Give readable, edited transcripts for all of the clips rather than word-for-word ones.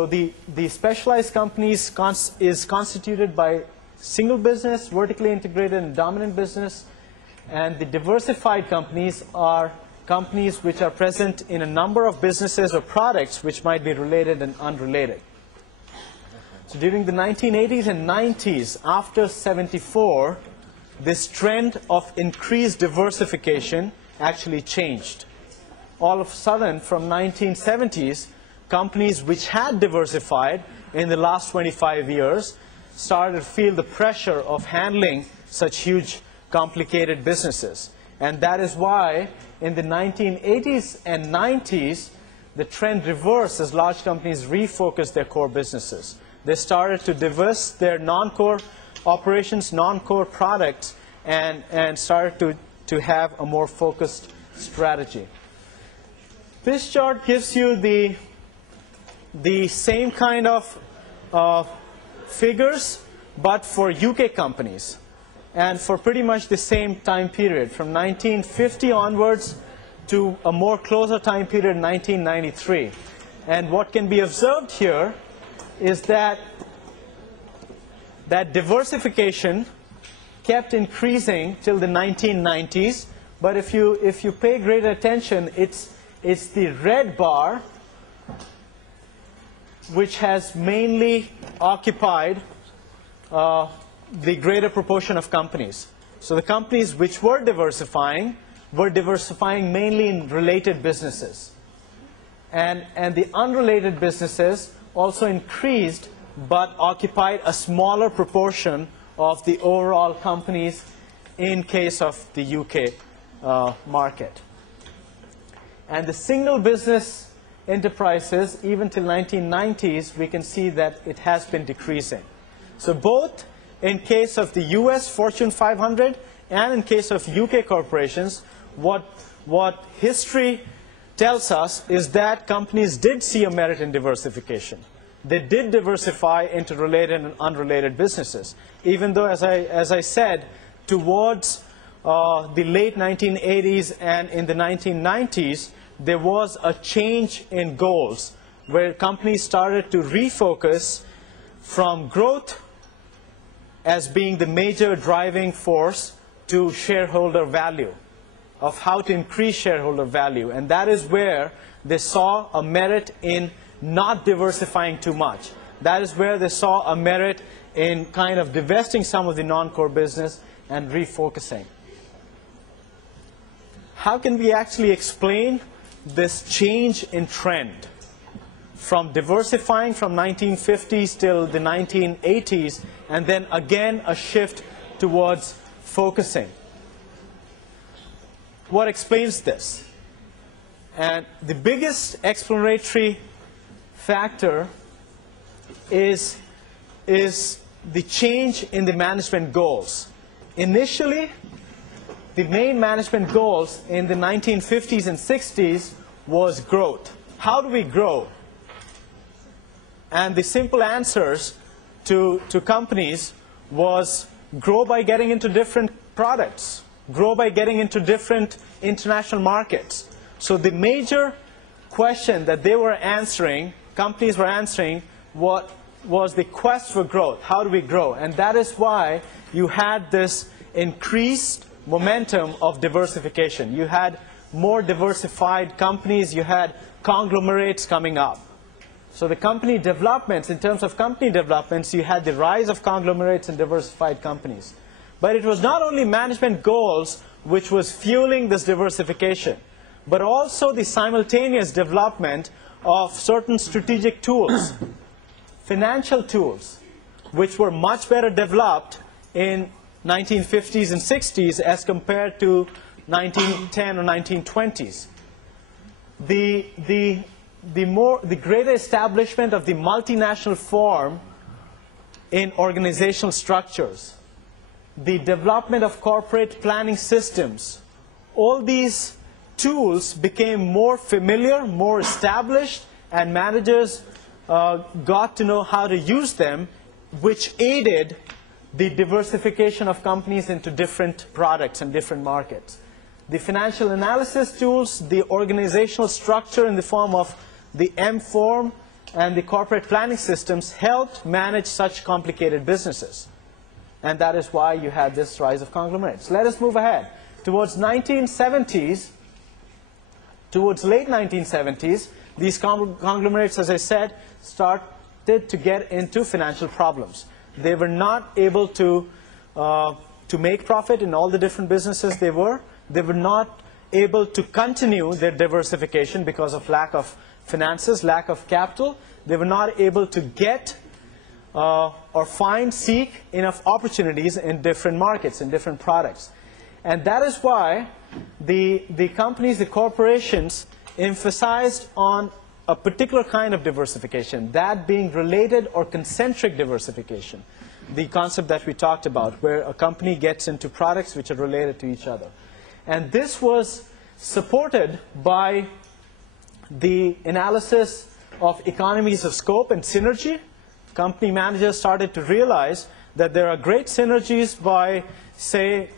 So the specialized companies is constituted by single business, vertically integrated and dominant business, and the diversified companies are companies which are present in a number of businesses or products which might be related and unrelated. So during the 1980s and 90s, after 74, this trend of increased diversification actually changed. All of a sudden, from 1970s, companies which had diversified in the last 25 years started to feel the pressure of handling such huge, complicated businesses. And that is why in the 1980s and 90s, the trend reversed as large companies refocused their core businesses. They started to divest their non-core operations, non-core products, and started to have a more focused strategy. This chart gives you the same kind of figures, but for UK companies, and for pretty much the same time period, from 1950 onwards to a more closer time period, 1993. And what can be observed here is that diversification kept increasing till the 1990s, but if you pay great attention, it's the red bar which has mainly occupied the greater proportion of companies. So the companies which were diversifying mainly in related businesses. And the unrelated businesses also increased, but occupied a smaller proportion of the overall companies in case of the UK market. And the single business enterprises, even till 1990s, we can see that it has been decreasing. So both in case of the US Fortune 500 and in case of UK corporations, what history tells us is that companies did see a merit in diversification. They did diversify into related and unrelated businesses, even though, as I said, towards the late 1980s and in the 1990s, there was a change in goals where companies started to refocus from growth as being the major driving force to shareholder value, of how to increase shareholder value. And that is where they saw a merit in not diversifying too much. That is where they saw a merit in kind of divesting some of the non-core business and refocusing. How can we actually explain this change in trend from diversifying from 1950s till the 1980s, and then again a shift towards focusing? What explains this? And the biggest explanatory factor is the change in the management goals. Initially, the main management goals in the 1950s and 60s was growth. How do we grow? And the simple answers to companies was grow by getting into different products, grow by getting into different international markets. So the major question that they were answering, companies were answering, what was the quest for growth. How do we grow? And that is why you had this increased momentum of diversification. You had more diversified companies. You had conglomerates coming up. So the company developments, in terms of company developments, you had the rise of conglomerates and diversified companies. But it was not only management goals which was fueling this diversification, but also the simultaneous development of certain strategic tools, financial tools, which were much better developed in 1950s and 60s as compared to 1910 or 1920s. The greater establishment of the multinational form in organizational structures, the development of corporate planning systems, all these tools became more familiar, more established, and managers got to know how to use them, which aided the diversification of companies into different products and different markets. The financial analysis tools, the organizational structure in the form of the M form, and the corporate planning systems helped manage such complicated businesses. And that is why you had this rise of conglomerates. Let us move ahead. Towards 1970s, towards late 1970s, these conglomerates, as I said, started to get into financial problems. They were not able to make profit in all the different businesses they were. They were not able to continue their diversification because of lack of finances, lack of capital. They were not able to get or seek enough opportunities in different markets, in different products. And that is why the companies, the corporations, emphasized on a particular kind of diversification, that being related or concentric diversification, the concept that we talked about, where a company gets into products which are related to each other. And this was supported by the analysis of economies of scope and synergy. Company managers started to realize that there are great synergies by, say,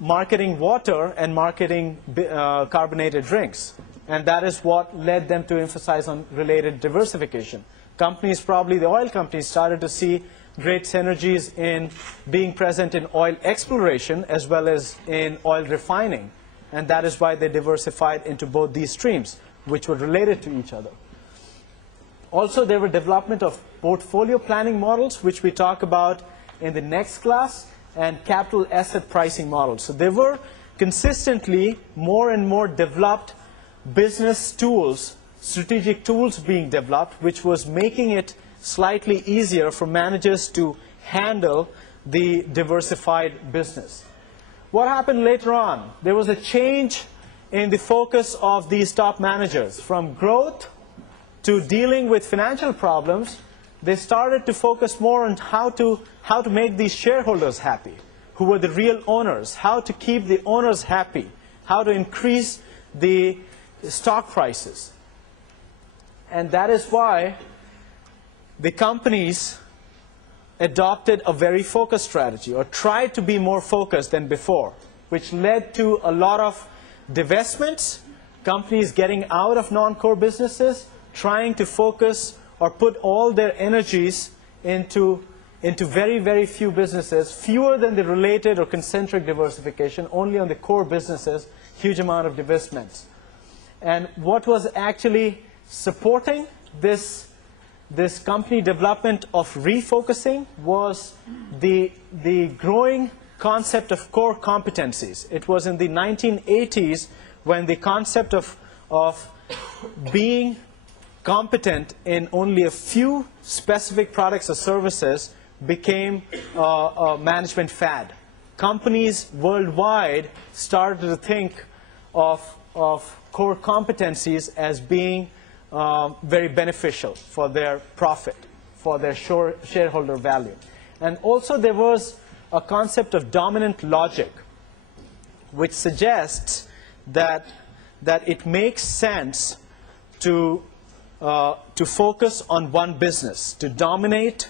marketing water and marketing carbonated drinks. And that is what led them to emphasize on related diversification. Companies, probably the oil companies, started to see great synergies in being present in oil exploration as well as in oil refining. And that is why they diversified into both these streams, which were related to each other. Also, there were development of portfolio planning models, which we talk about in the next class, and capital asset pricing models. So there were consistently more and more developed business tools, strategic tools being developed, which was making it slightly easier for managers to handle the diversified business. What happened later on? There was a change in the focus of these top managers. From growth to dealing with financial problems, they started to focus more on how to make these shareholders happy, who were the real owners, how to keep the owners happy, how to increase the stock prices. And that is why the companies adopted a very focused strategy, or tried to be more focused than before, which led to a lot of divestments, companies getting out of non-core businesses, trying to focus or put all their energies into very, very few businesses, fewer than the related or concentric diversification, only on the core businesses, huge amount of divestments. And what was actually supporting this company development of refocusing was the growing concept of core competencies. It was in the 1980s when the concept of being competent in only a few specific products or services became a management fad. Companies worldwide started to think of core competencies as being very beneficial for their profit, for their shareholder value. And also there was a concept of dominant logic, which suggests that it makes sense to focus on one business, to dominate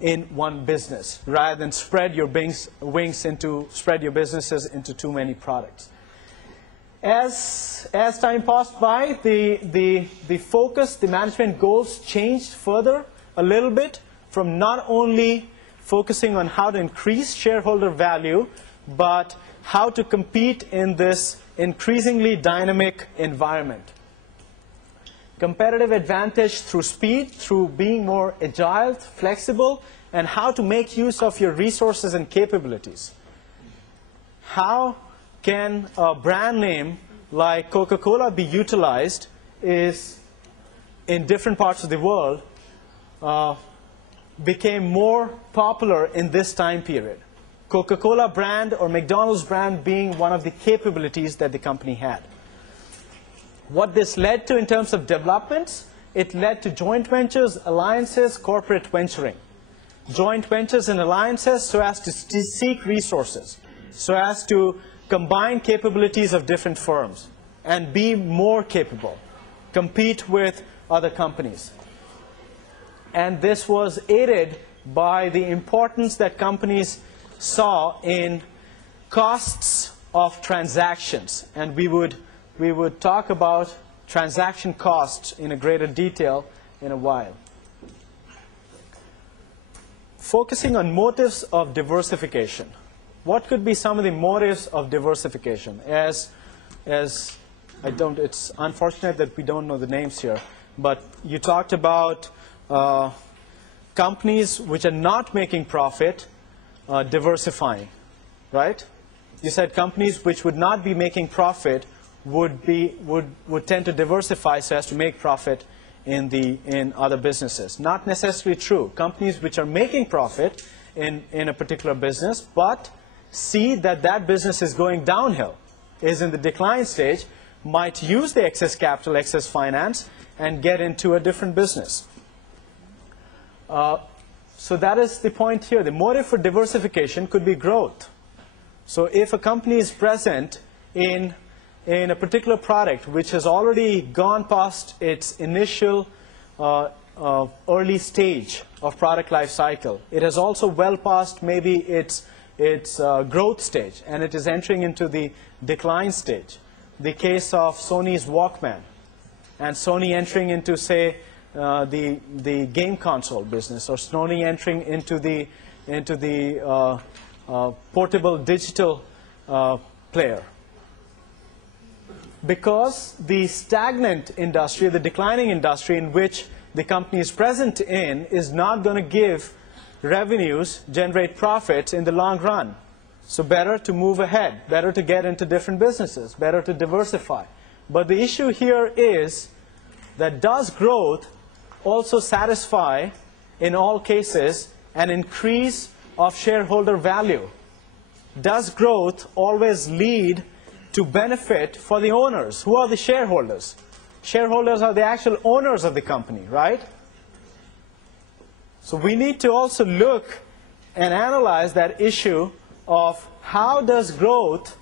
in one business, rather than spread your spread your businesses into too many products. As time passed by, the focus, the management goals changed further a little bit, from not only focusing on how to increase shareholder value, but how to compete in this increasingly dynamic environment. Competitive advantage through speed, through being more agile, flexible, and how to make use of your resources and capabilities. How can a brand name like Coca-Cola be utilized is, in different parts of the world, became more popular in this time period. Coca-Cola brand or McDonald's brand being one of the capabilities that the company had. What this led to in terms of developments, it led to joint ventures, alliances, corporate venturing. Joint ventures and alliances so as to seek resources, so as to combine capabilities of different firms and be more capable, compete with other companies. And this was aided by the importance that companies saw in costs of transactions. And we would talk about transaction costs in a greater detail in a while. Focusing on motives of diversification. What could be some of the motives of diversification? It's unfortunate that we don't know the names here, but you talked about companies which are not making profit diversifying, right? You said companies which would not be making profit would tend to diversify so as to make profit in other businesses. Not necessarily true. Companies which are making profit in a particular business, but see that that business is going downhill, is in the decline stage, might use the excess capital, excess finance, and get into a different business. So that is the point here. The motive for diversification could be growth. So if a company is present in a particular product which has already gone past its initial early stage of product life cycle, it has also well past maybe its growth stage, and it is entering into the decline stage. The case of Sony's Walkman, and Sony entering into, say, the game console business, or Sony entering into the portable digital player. Because the stagnant industry, the declining industry in which the company is present in, is not going to give revenues, generate profits in the long run. So better to move ahead, better to get into different businesses, better to diversify. But the issue here is that does growth also satisfy, in all cases, an increase of shareholder value? Does growth always lead to benefit for the owners? Who are the shareholders? Shareholders are the actual owners of the company, right? So we need to also look and analyze that issue of how does growth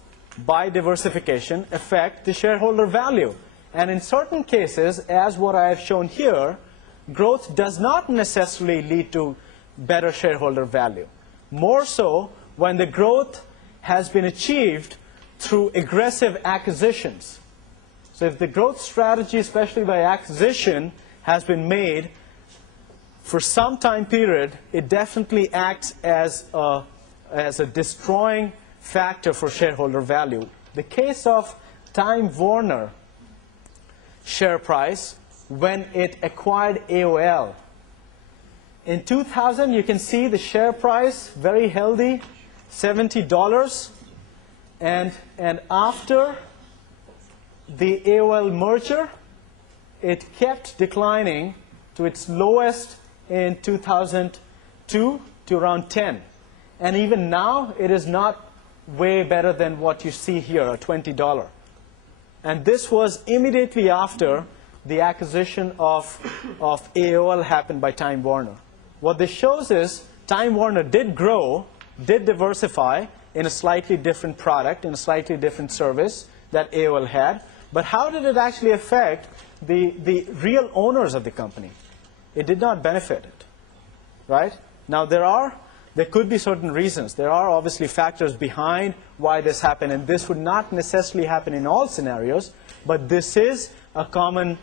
by diversification affect the shareholder value. And in certain cases, as what I have shown here, growth does not necessarily lead to better shareholder value. More so when the growth has been achieved through aggressive acquisitions. So if the growth strategy, especially by acquisition, has been made for some time period, it definitely acts as a destroying factor for shareholder value. The case of Time Warner share price when it acquired AOL. In 2000, you can see the share price, very healthy, $70. And after the AOL merger, it kept declining to its lowest in 2002 to around 10. And even now, it is not way better than what you see here, $20. And this was immediately after the acquisition of AOL happened by Time Warner. What this shows is Time Warner did grow, did diversify in a slightly different product, in a slightly different service that AOL had. But how did it actually affect the real owners of the company? It did not benefit it, right? Now, there could be certain reasons. There are obviously factors behind why this happened, and this would not necessarily happen in all scenarios, but this is a common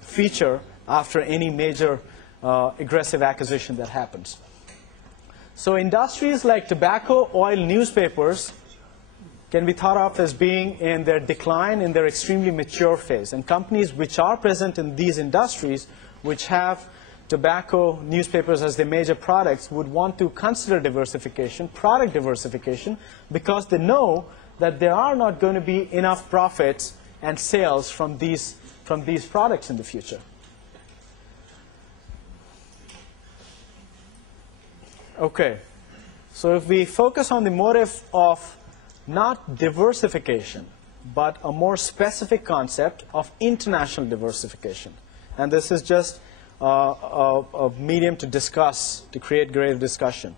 feature after any major aggressive acquisition that happens. So industries like tobacco, oil, newspapers can be thought of as being in their decline, in their extremely mature phase. And companies which are present in these industries, which have tobacco, newspapers as their major products, would want to consider diversification, product diversification, because they know that there are not going to be enough profits and sales from these products in the future. Okay, so if we focus on the motive of not diversification, but a more specific concept of international diversification. And this is just a medium to discuss, to create greater discussion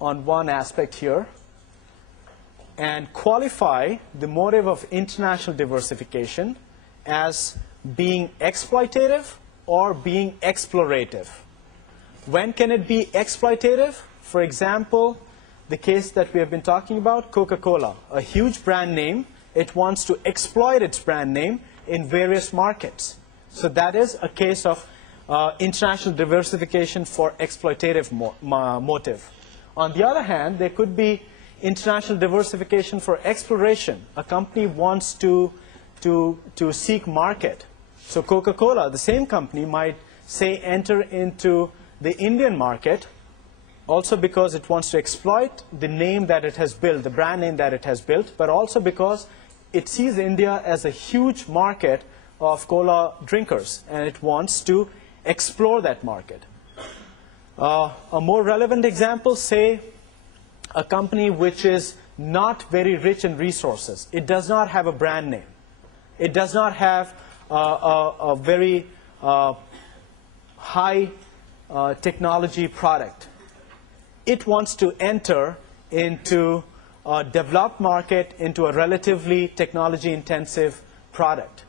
on one aspect here, and qualify the motive of international diversification as being exploitative or being explorative. When can it be exploitative? For example, the case that we have been talking about, Coca-Cola, a huge brand name. It wants to exploit its brand name in various markets. So that is a case of international diversification for exploitative motive. On the other hand, there could be international diversification for exploration. A company wants to seek market. So Coca-Cola, the same company, might say enter into the Indian market also because it wants to exploit the name that it has built, the brand name that it has built, but also because it sees India as a huge market of cola drinkers, and it wants to explore that market. A more relevant example, say a company which is not very rich in resources. It does not have a brand name. It does not have a very high technology product. It wants to enter into a developed market, into a relatively technology-intensive product.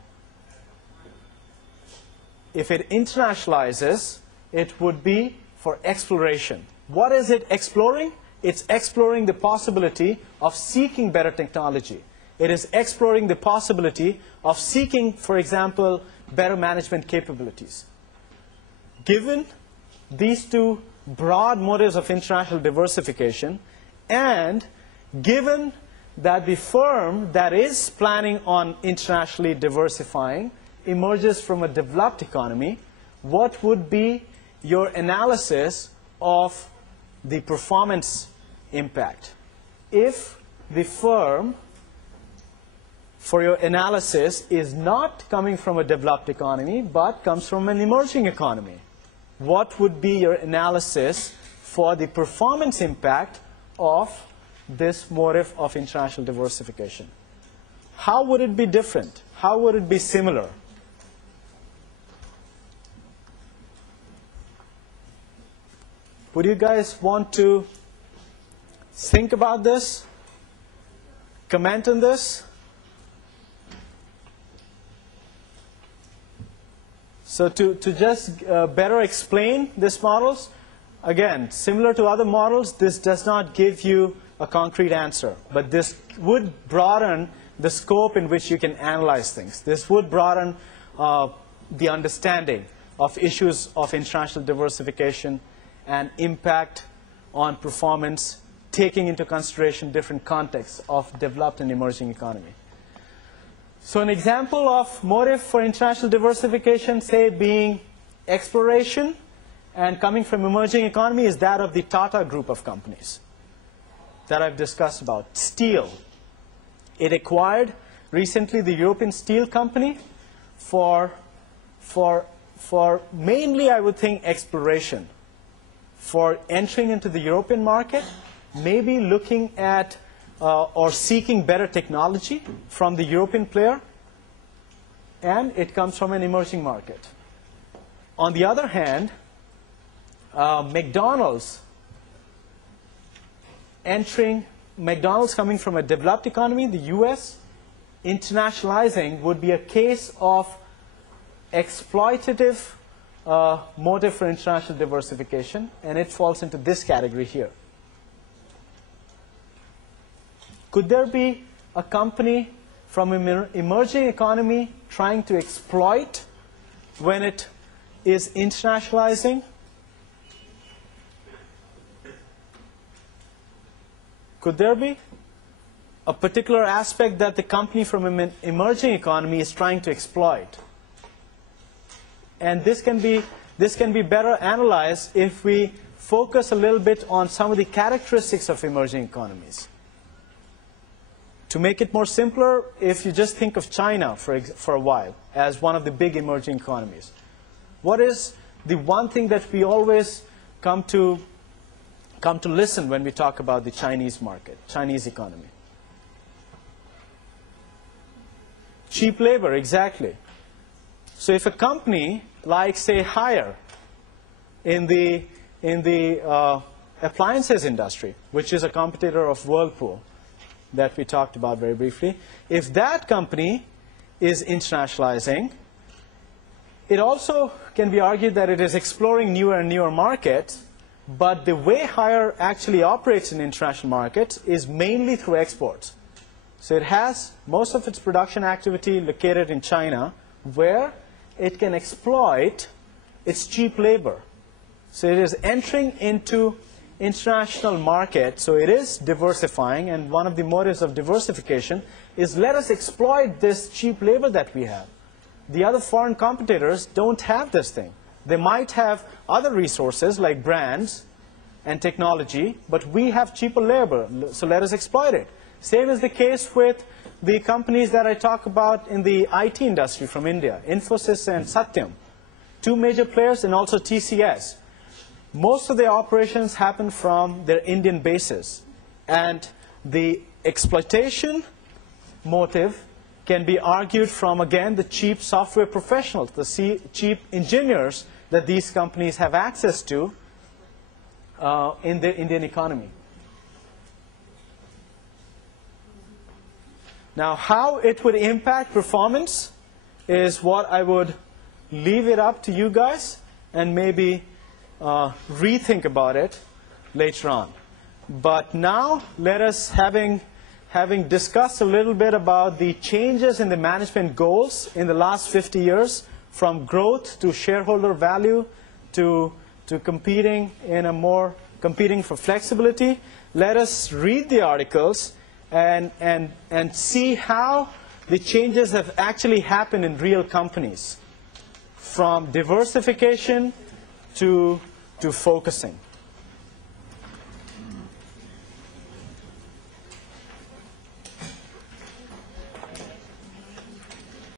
If it internationalizes, it would be for exploration. What is it exploring? It's exploring the possibility of seeking better technology. It is exploring the possibility of seeking, for example, better management capabilities. Given these two broad motives of international diversification, and given that the firm that is planning on internationally diversifying emerges from a developed economy, what would be your analysis of the performance impact? If the firm, for your analysis, is not coming from a developed economy, but comes from an emerging economy, what would be your analysis for the performance impact of this motive of international diversification? How would it be different? How would it be similar? Would you guys want to think about this? Comment on this? So to just better explain these models, again, similar to other models, this does not give you a concrete answer. But this would broaden the scope in which you can analyze things. This would broaden the understanding of issues of international diversification and impact on performance, taking into consideration different contexts of developed and emerging economy. So an example of motive for international diversification, say, being exploration and coming from emerging economy, is that of the Tata group of companies that I've discussed about. Steel. It acquired recently the European Steel Company for mainly, I would think, exploration. For entering into the European market, maybe looking at or seeking better technology from the European player, and it comes from an emerging market. On the other hand, McDonald's coming from a developed economy, the US, internationalizing would be a case of exploitative motive for international diversification, and it falls into this category here. Could there be a company from an emerging economy trying to exploit when it is internationalizing? Could there be a particular aspect that the company from an emerging economy is trying to exploit? And this can be better analyzed if we focus a little bit on some of the characteristics of emerging economies. To make it more simpler, if you just think of China for a while as one of the big emerging economies, what is the one thing that we always come to listen when we talk about the Chinese market, Chinese economy? Cheap labor, exactly. So if a company like, say, Haier in the appliances industry, which is a competitor of Whirlpool that we talked about very briefly, if that company is internationalizing, it also can be argued that it is exploring newer and newer markets, but the way Haier actually operates in international markets is mainly through exports. So it has most of its production activity located in China, where it can exploit its cheap labor. So it is entering into international market, so it is diversifying, and one of the motives of diversification is let us exploit this cheap labor that we have. The other foreign competitors don't have this thing. They might have other resources like brands and technology, but we have cheaper labor, so let us exploit it. Same is the case with the companies that I talk about in the IT industry from India, Infosys and Satyam, two major players, and also TCS. Most of their operations happen from their Indian bases, and the exploitation motive can be argued from, again, the cheap software professionals, the cheap engineers that these companies have access to in the Indian economy. Now, how it would impact performance is what I would leave it up to you guys and maybe rethink about it later on. But now, let us, having discussed a little bit about the changes in the management goals in the last 50 years, from growth to shareholder value to competing for flexibility, let us read the articles and see how the changes have actually happened in real companies, from diversification to focusing.